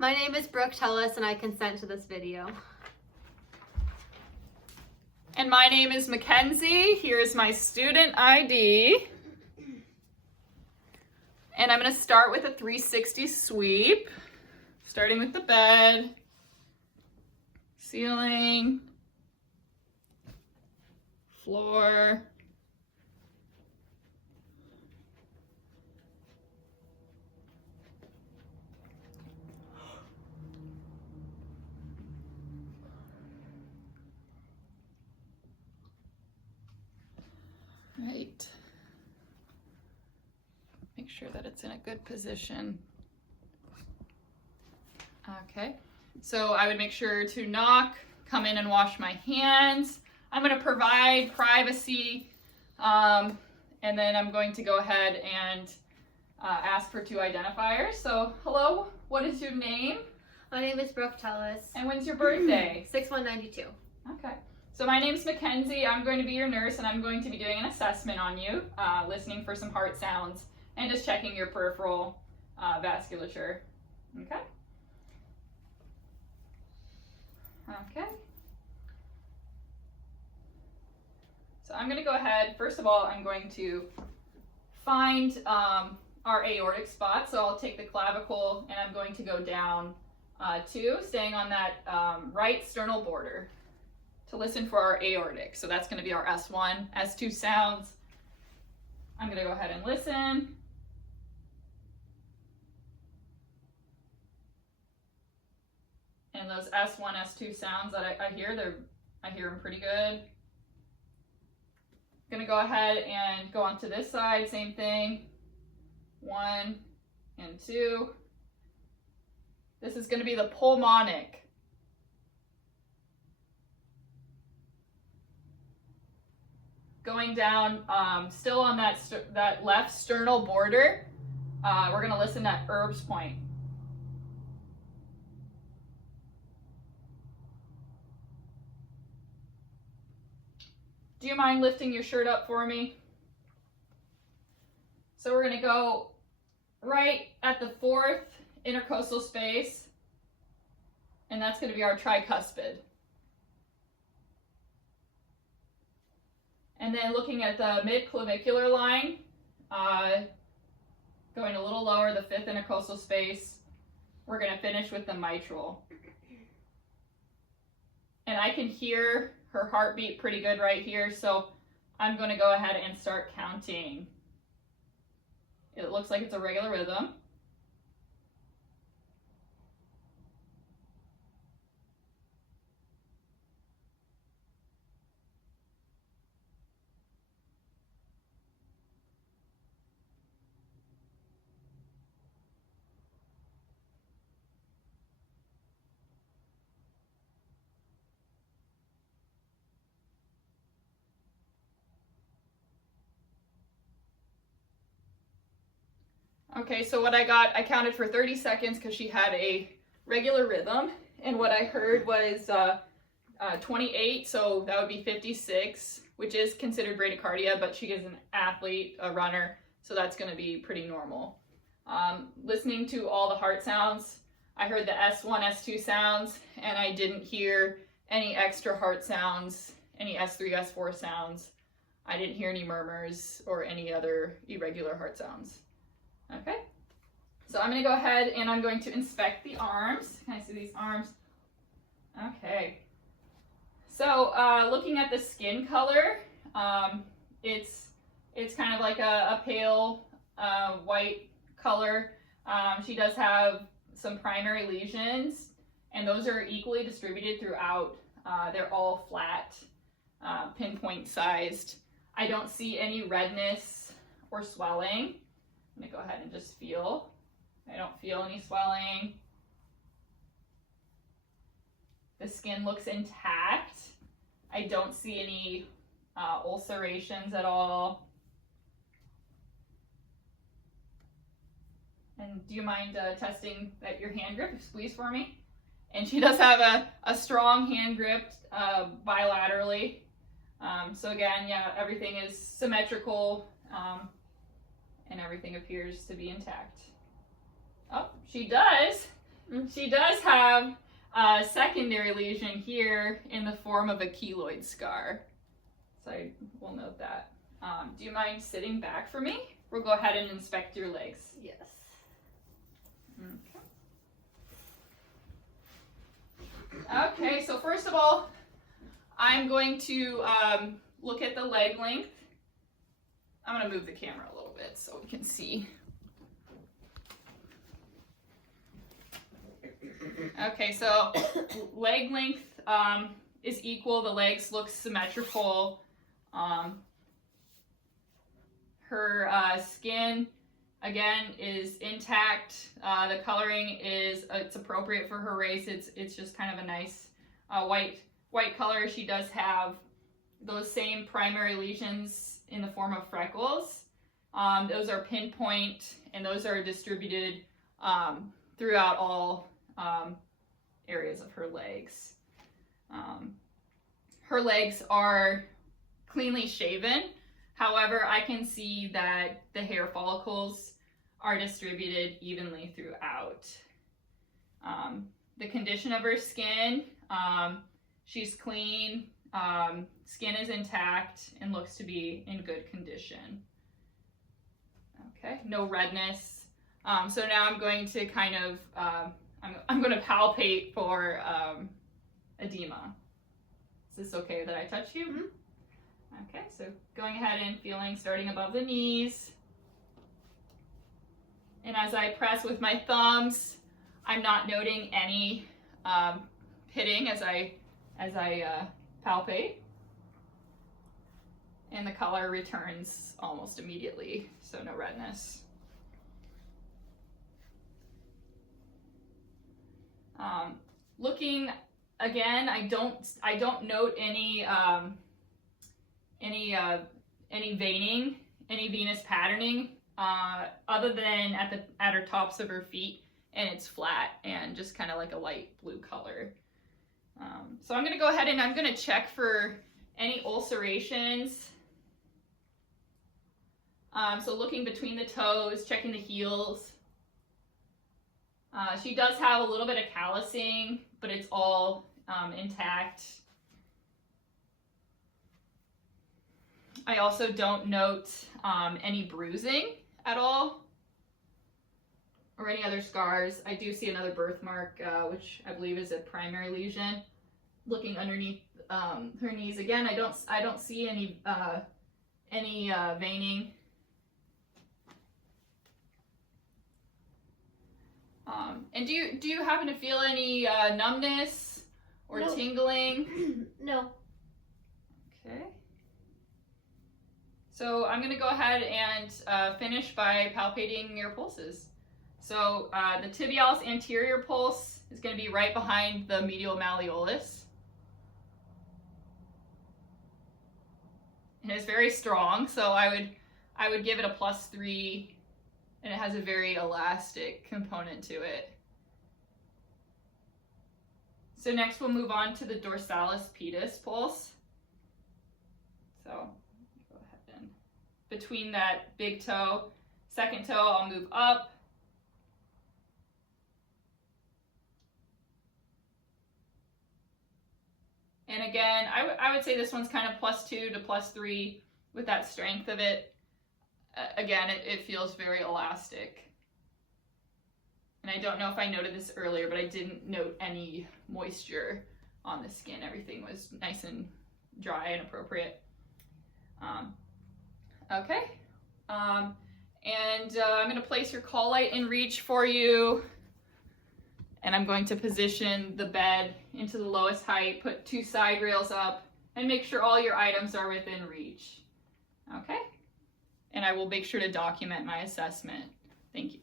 My name is Brooke Tellis and I consent to this video. And my name is Mackenzie. Here's my student ID. And I'm going to start with a 360 sweep, starting with the bed, ceiling, floor, right. Make sure that it's in a good position. Okay, so I would make sure to knock, come in and wash my hands. I'm going to provide privacy, and then I'm going to go ahead and ask for 2 identifiers. So, hello, what is your name? My name is Brooke Tellis. And when's your birthday? 6192. Okay. So my name's Mackenzie. I'm going to be your nurse, and I'm going to be doing an assessment on you, listening for some heart sounds, and just checking your peripheral vasculature. Okay? Okay. So I'm going to go ahead. First of all, I'm going to find our aortic spot. So I'll take the clavicle, and I'm going to go down 2, staying on that right sternal border, to listen for our aortic. So that's going to be our S1, S2 sounds. I'm going to go ahead and listen. And those S1, S2 sounds that I hear, I hear them pretty good. I'm going to go ahead and go on to this side, same thing. 1 and 2. This is going to be the pulmonic. Going down, still on that left sternal border, we're going to listen at Erb's point. Do you mind lifting your shirt up for me? So we're going to go right at the 4th intercostal space, and that's going to be our tricuspid. And then looking at the mid-clavicular line, going a little lower, the 5th intercostal space, we're going to finish with the mitral. And I can hear her heartbeat pretty good right here, so I'm going to go ahead and start counting. It looks like it's a regular rhythm. Okay, so what I counted for 30 seconds because she had a regular rhythm, and what I heard was 28, so that would be 56, which is considered bradycardia, but she is an athlete, a runner, so that's going to be pretty normal. Listening to all the heart sounds, I heard the S1, S2 sounds, and I didn't hear any extra heart sounds, any S3, S4 sounds. I didn't hear any murmurs or any other irregular heart sounds. Okay, so I'm going to go ahead and I'm going to inspect the arms. Can I see these arms? Okay, so looking at the skin color, it's kind of like a pale white color. She does have some primary lesions, and those are equally distributed throughout. They're all flat, pinpoint sized. I don't see any redness or swelling. I'm going to go ahead and just feel. I don't feel any swelling. The skin looks intact. I don't see any ulcerations at all. And do you mind testing that your hand grip? Squeeze for me. And she does have a strong hand grip bilaterally. So again, yeah, everything is symmetrical. And everything appears to be intact. Oh, she does She does have a secondary lesion here in the form of a keloid scar. So I will note that. Do you mind sitting back for me? We'll go ahead and inspect your legs. Yes. Okay, so first of all, I'm going to look at the leg length. I'm going to move the camera a little bit so we can see. Okay, so leg length is equal. The legs look symmetrical. Her skin, again, is intact. The coloring is it's appropriate for her race. It's just kind of a nice white color. She does have those same primary lesions in the form of freckles. Those are pinpoint, and those are distributed throughout all areas of her legs. Her legs are cleanly shaven. However, I can see that the hair follicles are distributed evenly throughout. The condition of her skin, she's clean, skin is intact, and looks to be in good condition. Okay, no redness. So now I'm going to kind of, I'm going to palpate for edema. Is this okay that I touch you? Mm-hmm. Okay, so going ahead and feeling starting above the knees. And as I press with my thumbs, I'm not noting any pitting as I palpate. And the color returns almost immediately, so no redness. Looking again, I don't note any veining, any venous patterning, other than at her tops of her feet, and it's flat and just kind of like a light blue color. So I'm gonna go ahead and I'm gonna check for any ulcerations. So looking between the toes, checking the heels. She does have a little bit of callousing, but it's all intact. I also don't note any bruising at all or any other scars. I do see another birthmark, which I believe is a primary lesion. Looking underneath her knees again, I don't see any veining. And do you happen to feel any numbness or Nope. tingling? No. Okay. So I'm going to go ahead and finish by palpating your pulses. So the tibialis anterior pulse is going to be right behind the medial malleolus. And it's very strong, so I would give it a +3, and it has a very elastic component to it. So next we'll move on to the dorsalis pedis pulse. So go ahead and between that big toe, second toe, I'll move up. And again, I would say this one's kind of +2 to +3 with that strength of it. Again, it feels very elastic. And I don't know if I noted this earlier, but I didn't note any moisture on the skin. Everything was nice and dry and appropriate. Okay. And I'm going to place your call light in reach for you. And I'm going to position the bed into the lowest height, put 2 side rails up, and make sure all your items are within reach. Okay? And I will make sure to document my assessment. Thank you.